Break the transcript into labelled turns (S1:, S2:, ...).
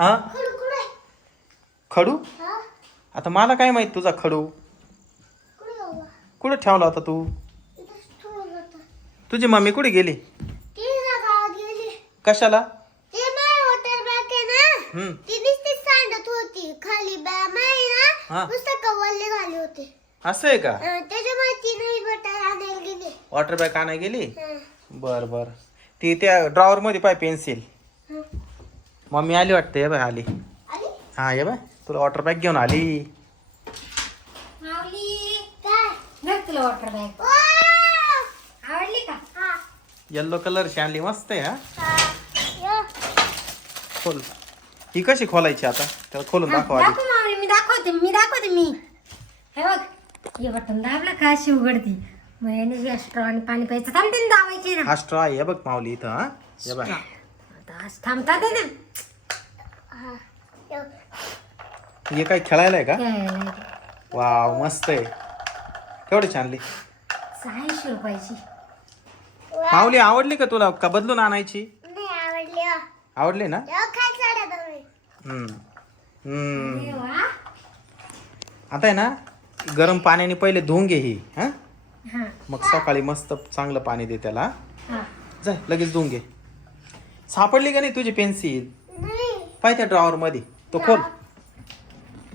S1: हा?
S2: खडू हा.
S1: आता मला काय माहीत तुझा खडू?
S2: कुठे
S1: ठेवला होता तू? तुझी मम्मी कुठे गेली? कशाला? असं आहे का? वॉटर बॅग आणाय गेली. बर बर. ती त्या ड्रॉवर मध्ये पाय पेन्सिल. मम्मी आली वाटते ये बाय आली.
S2: आली?
S1: हा ये बाय. तुला वॉटर बॅग घेऊन आली.
S3: तुला वॉटर बॅग! आवडली का?
S2: हा.
S1: येल्लो कलरची आणली मस्त आहे हा.
S2: हा.
S1: खोल. ही कशी खोलायची आता? त्याला खोलून दाखव आधी.
S3: माऊली मी दाखवते मी दाखवते मी. हे बघ हे बटन दाबलं का अशी उघडती. मग याने स्ट्रॉ आणि पाणी प्यायचं थांबते ना दाबायची ना.
S1: हा स्ट्रॉ आहे हे बघ माऊली इथं हा. ये बाय.
S3: थांबतात आहे ना.
S2: हा यो.
S1: हे काय खेळायला आहे का?
S3: खेळायला.
S1: वाव मस्त आहे. केवढी आणली
S3: सहाशे रुपयाची.
S1: माऊली आवडली का तुला? का बदलून आणायची?
S2: नाही आवडली हो.
S1: आवडली ना?
S2: काय तुम्ही
S1: हम्म हम्म.
S3: अरे वा.
S1: आता आहे ना गरम पाण्याने पहिले धुवून घे ही हा?
S3: हा.
S1: मग सकाळी मस्त चांगलं पाणी दे त्याला.
S3: हा.
S1: जाय लगेच धुवून घे. सापडली का नाही तुझी पेन्सिल? पाय त्या ड्रॉवर मध्ये. तो खोल.